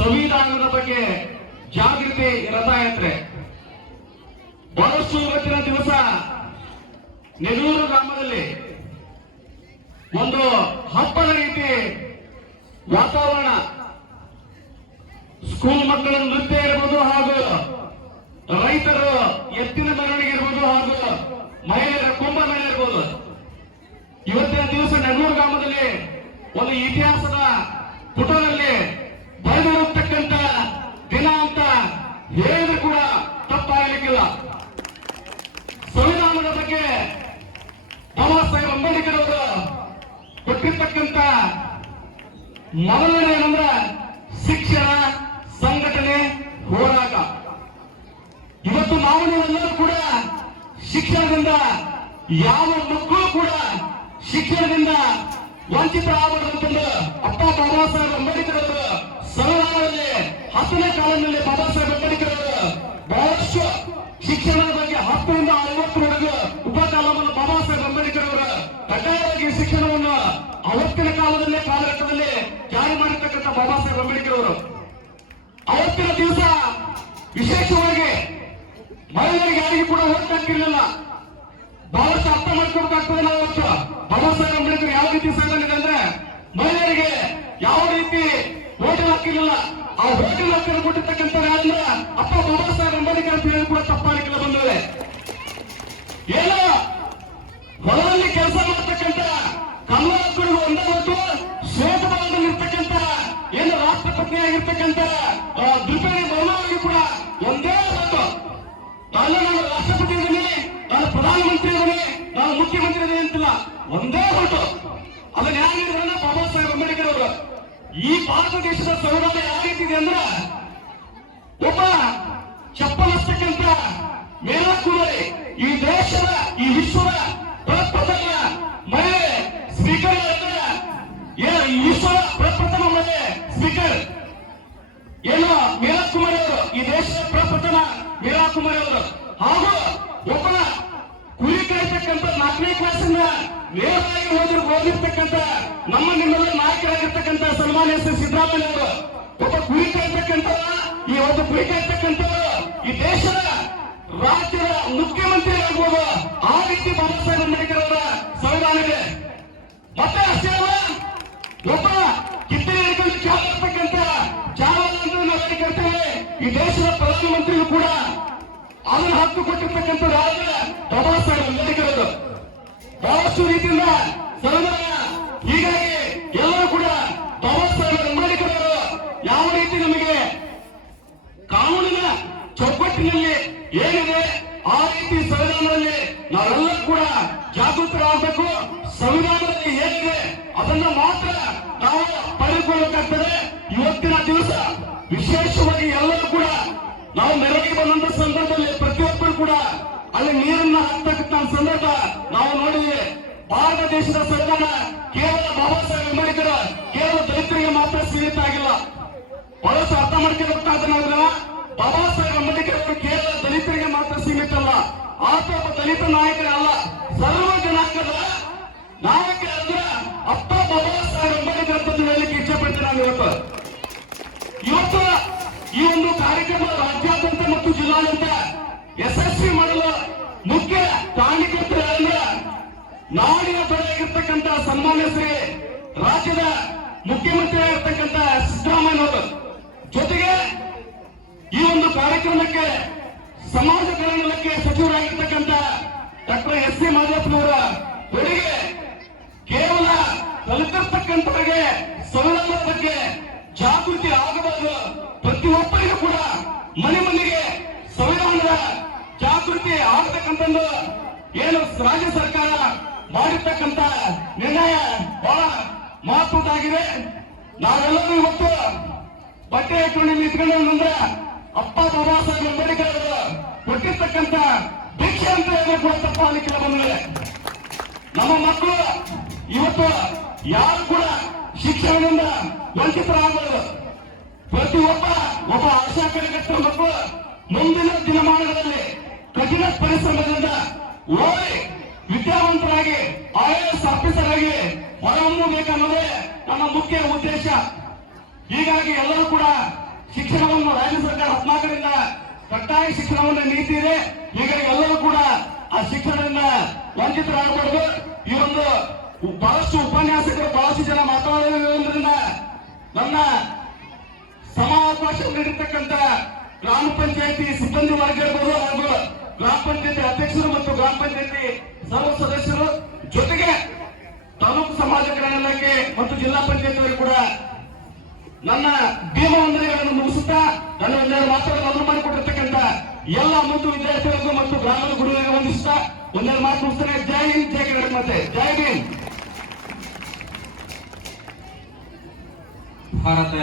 ಸಂವಿಧಾನದ ಬಗ್ಗೆ ಜಾಗೃತಿ ರಥಯಾತ್ರೆ ಬಹಳಷ್ಟು ಇವತ್ತಿನ ದಿವಸ ನೆಲ್ಲೂರು ಗ್ರಾಮದಲ್ಲಿ ಒಂದು ಹಬ್ಬದ ರೀತಿ ವಾತಾವರಣ, ಸ್ಕೂಲ್ ಮಕ್ಕಳ ನೃತ್ಯ ಇರಬಹುದು, ಹಾಗೂ ರೈತರು ಎತ್ತಿನ ಮೆರವಣಿಗೆ ಇರಬಹುದು, ಹಾಗೂ ಮಹಿಳೆಯರ ಕುಂಭಮೇಳ ಇರಬಹುದು. ಇವತ್ತಿನ ದಿವಸ ನೆಲ್ಲೂರು ಗ್ರಾಮದಲ್ಲಿ ಒಂದು ಇತಿಹಾಸದ ಪುಟದಲ್ಲಿ ಬರೆದಿರತಕ್ಕಂತ ದಿನ ಅಂತ ಹೇಳಿದ್ರು ಕೂಡ ತಪ್ಪಾಗಲಿಕ್ಕಿಲ್ಲ. ಸಂವಿಧಾನದ ಬಗ್ಗೆ ಬಾಬಾ ಸಾಹೇಬ್ ಅಂಬೇಡ್ಕರ್ ಅವರು ಕೊಟ್ಟಿರ್ತಕ್ಕಂಥ ಮೊದಲನೇ ಏನಂದ್ರೆ ಶಿಕ್ಷಣ, ಸಂಘಟನೆ, ಹೋರಾಟ. ಇವತ್ತು ನಾವು ನೀವೆಲ್ಲರೂ ಕೂಡ ಶಿಕ್ಷಣದಿಂದ, ಯಾವ ಮಕ್ಕಳು ಕೂಡ ಶಿಕ್ಷಣದಿಂದ ವಂಚಿತರಾಗಬಾರದಂತಂದು ಅಪ್ಪ ಬಾಬಾ ಸಾಹೇಬ್ ಅಂಬೇಡ್ಕರ್ ಅವರು ಸಂವಿಧಾನದಲ್ಲಿ 10ನೇ ಕಾಲದಲ್ಲಿ ಬಾಬಾ ಸಾಹೇಬ್ ಅಂಬೇಡ್ಕರ್ ಅವರು ಬಹಳಷ್ಟು ಶಿಕ್ಷಣದ ಬಗ್ಗೆ 10 ರಿಂದ 50ರವರೆಗೂ ಉಪಕಾಲವನ್ನು ಬಾಬಾ ಸಾಹೇಬ್ ಅಂಬೇಡ್ಕರ್ ಅವರ ಕಡ್ಡಾಯವಾಗಿ ಶಿಕ್ಷಣವನ್ನು ಅವತ್ತಿನ ಕಾಲದಲ್ಲೇ ಕಾಲಘಟ್ಟದಲ್ಲಿ ಜಾರಿ ಮಾಡಿರ್ತಕ್ಕಂಥ ಬಾಬಾ ಸಾಹೇಬ್ ಅಂಬೇಡ್ಕರ್ ಅವರು ಅವತ್ತಿನ ದಿವಸ ವಿಶೇಷವಾಗಿ ಮಹಿಳೆಯರಿಗೆ ಯಾರಿಗೂ ಕೂಡ ಓಟ್ ಹಾಕಿರ್ಲಿಲ್ಲ. ಬಹಳಷ್ಟು ಅರ್ಥ ಮಾಡ್ಕೊಡ್ಬೇಕಾಗ್ತದೆ. ನಾವು ಬಾಬಾ ಸಾಹೇಬ್ ಅಂಬೇಡ್ಕರ್ ಯಾವ ರೀತಿ ಸಂಘಟನೆ ಅಂದ್ರೆ ಮಹಿಳೆಯರಿಗೆ ಯಾವ ರೀತಿ ಓಟ್ ಹಾಕಿರ್ಲಿಲ್ಲ. ಆ ಹೋಟೆಲ್ ಹಾಕಲು ಕೊಟ್ಟಿರ್ತಕ್ಕಂಥ ಅಂದ್ರೆ ಅಪ್ಪ ಬಾಬಾ ಸಾಹೇಬ್ ಅಂಬೇಡ್ಕರ್ ಅಂತ ಹೇಳಿ ಕೂಡ ತಪ್ಪಾಗಲಿಕ್ಕಿಲ್ಲ ಬಂದಿದೆ. ಏನೋ ಹೊಲದಲ್ಲಿ ಕೆಲಸ ಮಾಡತಕ್ಕಂಥ ಕಮಲಾಪುರ ಒಂದೇ ಹೊತ್ತು ಶ್ವೇತಭವನದಲ್ಲಿ ಇರ್ತಕ್ಕಂಥ ಏನು ರಾಷ್ಟ್ರಪತಿಯಾಗಿರ್ತಕ್ಕಂಥ ದ್ರೌಪದಿ ಮುರ್ಮು ಕೂಡ ಒಂದೇ ಹೊತ್ತು ನಾನು ರಾಷ್ಟ್ರಪತಿ ಇದ್ದೀನಿ, ನಾನು ಪ್ರಧಾನಮಂತ್ರಿ ಇದ್ದೀನಿ, ನಾನು ಮುಖ್ಯಮಂತ್ರಿ ಇದ್ದೀನಿ ಅಂತಿಲ್ಲ, ಒಂದೇ ಹೊತ್ತು. ಅದನ್ನ ಯಾರಿದ್ರೆ ಬಾಬಾ ಸಾಹೇಬ್ ಅಂಬೇಡ್ಕರ್ ಅವರು. ಈ ಭಾರತ ದೇಶದ ಸಂವಿಧಾನ ಯಾವ ರೀತಿ ಇದೆ ಅಂದ್ರೆ ಒಬ್ಬ ಚಪ್ಪಲಿಸ್ತಕ್ಕಂಥ ಮೇಲಾಕುಮಾರಿ ಈ ದೇಶದ, ಈ ವಿಶ್ವದ ಪ್ರಪ್ರಥಮ ಮಹಿಳೆ ಸ್ಪೀಕರ್, ಈ ವಿಶ್ವದ ಪ್ರಪ್ರಥಮ ಮಹಿಳೆ ಸ್ಪೀಕರ್ ಏನು ಮೀರಾಕುಮಾರಿ ಅವರು, ಈ ದೇಶದ ಪ್ರಪ್ರಥಮ ಮೀರಾಕುಮಾರಿ ಅವರು. ಹಾಗೂ ಒಬ್ಬ ಕುರಿ ಕಾಯ್ತಕ್ಕಂಥ 4ನೇ ಕ್ಲಾಸಿಂದ ನೇರವಾಗಿ ಓದಿರ್ತಕ್ಕಂಥ ನಮ್ಮ ನಿಮ್ಮೆಲ್ಲ ನಾಯಕರಾಗಿರ್ತಕ್ಕಂಥ ಸನ್ಮಾನ್ಯ ಸಿದ್ದರಾಮಯ್ಯ ಅವರು ಒಬ್ಬ ಕುರಿ ಕಾಯ್ತಕ್ಕಂಥ, ಈ ಒಂದು ಕುರಿ ಕಾಯ್ತಕ್ಕಂಥವರು ಈ ದೇಶದ ರಾಜ್ಯದ ಮುಖ್ಯಮಂತ್ರಿ ಆಗ್ಬೋದು. ಆ ರೀತಿ ಬಾಬಾ ಸಾಹೇಬ್ ಅಂಬೇಡ್ಕರ್ ಅವರ ಸಂವಿಧಾನ ಇದೆ. ಮತ್ತೆ ಅಷ್ಟೇ ಅಲ್ಲ, ಒಬ್ಬ ಕಿತ್ತನೆ ಹಿಡಿಕೊಂಡು ಚಾಲ ಇರ್ತಕ್ಕಂಥ ಚಾವಲ್ ಅಂತ ನಾವು ಕರಿತೇವೆ, ಈ ದೇಶದ ಪ್ರಧಾನಮಂತ್ರಿಗಳು ಕೂಡ ಅದನ್ನು ಹಕ್ಕು ಕೊಟ್ಟಿರ್ತಕ್ಕಂಥ ರಾಜ್ಯ ಬಾಬಾ ಸಾಹೇಬ್ ಅಂಬೇಡ್ಕರ್ ಅವರು. ಬಹಳಷ್ಟು ರೀತಿಯಿಂದ ಸಂವಿಧಾನ. ಹೀಗಾಗಿ ಎಲ್ಲರೂ ಕೂಡ ಬಾಬಾ ಸಾಹೇಬ್ ಅಂಬೇಡ್ಕರ್ ಅವರು ಯಾವ ರೀತಿ ನಮಗೆ ಕಾನೂನಿನ ಚೌಕಟ್ಟಿನಲ್ಲಿ ಏನಿದೆ ಆ ರೀತಿ ಸಂವಿಧಾನದಲ್ಲಿ ನಾವೆಲ್ಲ ಕೂಡ ಜಾಗೃತರಾಗಬೇಕು. ಸಂವಿಧಾನದಲ್ಲಿ ಏನಿದೆ ಅದನ್ನ ಮಾತ್ರ ನಾವು ಪಡೆದುಕೊಳ್ಳಬೇಕಾಗ್ತದೆ. ಇವತ್ತಿನ ದಿವಸ ವಿಶೇಷವಾಗಿ ಎಲ್ಲರೂ ಕೂಡ ನಾವು ಮೆರವಣಿಗೆ ಬಂದಂತ ಸಂದರ್ಭದಲ್ಲಿ ಪ್ರತಿಯೊಬ್ಬರು ಕೂಡ ಅಲ್ಲಿ ನೀರನ್ನ ಹಾಕ್ತಕ್ಕಂಥ ಸಂದರ್ಭ ನಾವು ನೋಡಿದ್ವಿ. ಭಾರತ ದೇಶದ ಸಂವಿಧಾನ ಕೇವಲ ಬಾಬಾ ಸಾಹೇಬ್ ಅಂಬೇಡ್ಕರ್ ಕೇವಲ ದಲಿತರಿಗೆ ಮಾತ್ರ ಸೀಮಿತ ಆಗಿಲ್ಲ. ಬಹಳಷ್ಟು ಅರ್ಥ ಮಾಡ್ಕೊಬೇಕಾದ ನಾವು ಬಾಬಾ ಸಾಹೇಬ್ ಅಂಬೇಡ್ಕರ್ ಅವರು ಕೇವಲ ದಲಿತರಿಗೆ ಮಾತ್ರ ಸೀಮಿತ ಅಲ್ಲ. ಆತ ಒಬ್ಬ ದಲಿತ ನಾಯಕರೇ ಅಲ್ಲ, ಸರ್ವ ಜನಾಂಗದ ನಾಯಕ ಅಂದ್ರೆ ಅಪ್ಪ ಬಾಬಾ ಸಾಹೇಬ್ ಅಂಬೇಡ್ಕರ್ ಅಂತ ಹೇಳಲಿಕ್ಕೆ ಇಷ್ಟಪಡ್ತೀನಿ. ನಾನು ಇವತ್ತು ಈ ಒಂದು ಕಾರ್ಯಕ್ರಮ ರಾಜ್ಯಾದ್ಯಂತ ಮತ್ತು ಜಿಲ್ಲಾದ್ಯಂತ ಯಶಸ್ವಿ ಮಾಡಲು ಮುಖ್ಯ ಕಾರಣಕರ್ತರು ಅಂದ್ರೆ ನಾಡಿನ ದೊರೆಯಾಗಿರ್ತಕ್ಕಂಥ ಸನ್ಮಾನ್ಯ ಶ್ರೀ ರಾಜ್ಯದ ಮುಖ್ಯಮಂತ್ರಿ ಆಗಿರ್ತಕ್ಕಂಥ ಸಿದ್ದರಾಮಯ್ಯ ಅವರು. ಜೊತೆಗೆ ಈ ಒಂದು ಕಾರ್ಯಕ್ರಮಕ್ಕೆ ಸಮಾಜ ಕಲ್ಯಾಣಕ್ಕೆ ಸಚಿವರಾಗಿರ್ತಕ್ಕಂಥ ಡಾಕ್ಟರ್ ಎಸ್ ಸಿ ಮಾದೇವಪ್ಪನವರ ಕೊಡುಗೆ ಕೇವಲ ಕಲಿತಿರ್ತಕ್ಕಂಥವರಿಗೆ ಸಂವಿಧಾನದ ಬಗ್ಗೆ ಜಾಗೃತಿ ಆಗಬಹುದು. ಪ್ರತಿಯೊಬ್ಬರಿಗೂ ಕೂಡ ಮನೆ ಮನೆಗೆ ಸಂವಿಧಾನದ ಜಾಗೃತಿ ಆಗತಕ್ಕಂಥದ್ದು ಏನು ರಾಜ್ಯ ಸರ್ಕಾರ ಮಾಡಿರ್ತಕ್ಕಂಥ ನಿರ್ಣಯ ಬಹಳ ಮಹತ್ವದ್ದಾಗಿದೆ. ನಾವೆಲ್ಲರೂ ಇವತ್ತು ಬಟ್ಟೆ ಹಾಕೊಂಡು ನಿಂತ್ಕೊಂಡ್ರೆ ಅಪ್ಪ ಬಾಬಾ ಸಾಹೇಬ್ ಅಂಬೇಡ್ಕರ್ ಅವರು ಕೊಟ್ಟಿರ್ತಕ್ಕಂಥ ಭಿಕ್ಷೆ ಅಂತ ಹೇಳಿದ್ರೆ ಕೂಡ ತಪ್ಪಾಗಲಿಕ್ಕಿಲ್ಲ. ಬಂದ್ರೆ ನಮ್ಮ ಮಕ್ಕಳು ಇವತ್ತು ಯಾರು ಕೂಡ ಶಿಕ್ಷಣದಿಂದ ವಂಚಿತರಾಗಬಾರದು. ಪ್ರತಿಯೊಬ್ಬ ಆಶಾ ಕಾರ್ಯಕರ್ತರ ಮಕ್ಕಳು ಮುಂದಿನ ದಿನಮಾನಗಳಲ್ಲಿ ಕಠಿಣ ಪರಿಶ್ರಮದಿಂದ ಓದಿ ವಿದ್ಯಾವಂತರಾಗಿ IAS ಆಫೀಸರ್ ಆಗಿ ಹೊರಹೊಮ್ಮಬೇಕನ್ನೋದೇ ನಮ್ಮ ಮುಖ್ಯ ಉದ್ದೇಶ. ಹೀಗಾಗಿ ಎಲ್ಲರೂ ಕೂಡ ಶಿಕ್ಷಣವನ್ನು ರಾಜ್ಯ ಸರ್ಕಾರ 14ರಿಂದ ಕಡ್ಡಾಯ ಶಿಕ್ಷಣವನ್ನು ನೀತಿ ಇದೆ. ಹೀಗಾಗಿ ಎಲ್ಲರೂ ಕೂಡ ಆ ಶಿಕ್ಷಣದಿಂದ ವಂಚಿತರಾಗಬಾರದು. ಈ ಒಂದು ಬಹಳಷ್ಟು ಉಪನ್ಯಾಸಕರು ಬಹಳಷ್ಟು ಜನ ಮಾತನಾಡಿರುವುದರಿಂದ ನನ್ನ ಸಮಾವಕಾಶ ನೀಡಿರ್ತಕ್ಕಂಥ ಗ್ರಾಮ ಪಂಚಾಯತಿ ಸಿಬ್ಬಂದಿ ವರ್ಗ ಇರ್ಬೋದು ಹಾಗೂ ಗ್ರಾಮ ಪಂಚಾಯತಿ ಅಧ್ಯಕ್ಷರು ಮತ್ತು ಗ್ರಾಮ ಪಂಚಾಯತಿ ಸರ್ವ ಸದಸ್ಯರು ಜೊತೆಗೆ ತಾಲೂಕು ಸಮಾಜ ಕಲ್ಯಾಣ ಇಲಾಖೆ ಮತ್ತು ಜಿಲ್ಲಾ ಪಂಚಾಯತ್ ಕೂಡ ನನ್ನ ಭೀಮ ವಂದನೆಗಳನ್ನು ಮುಗಿಸುತ್ತಾ ನನ್ನ ಒಂದೆರಡು ಮಾತುಗಳನ್ನು ಅನುವು ಮಾಡಿಕೊಟ್ಟಿರ್ತಕ್ಕಂಥ ಎಲ್ಲ ಮುದ್ದು ವಿದ್ಯಾರ್ಥಿಗಳಿಗೂ ಮತ್ತು ಗ್ರಾಮದ ಗುರುಗಳಿಗೆ ವಂದಿಸುತ್ತಾ ಒಂದೆರಡು ಮಾತು ಮುಗಿಸ್ತೇನೆ. ಜೈ ಹಿಂದ್, ಜೈ ಕರ್ನಾಟಕ ಮಾತೆ, ಜೈ ಭೀಮ್. ಭಾರತ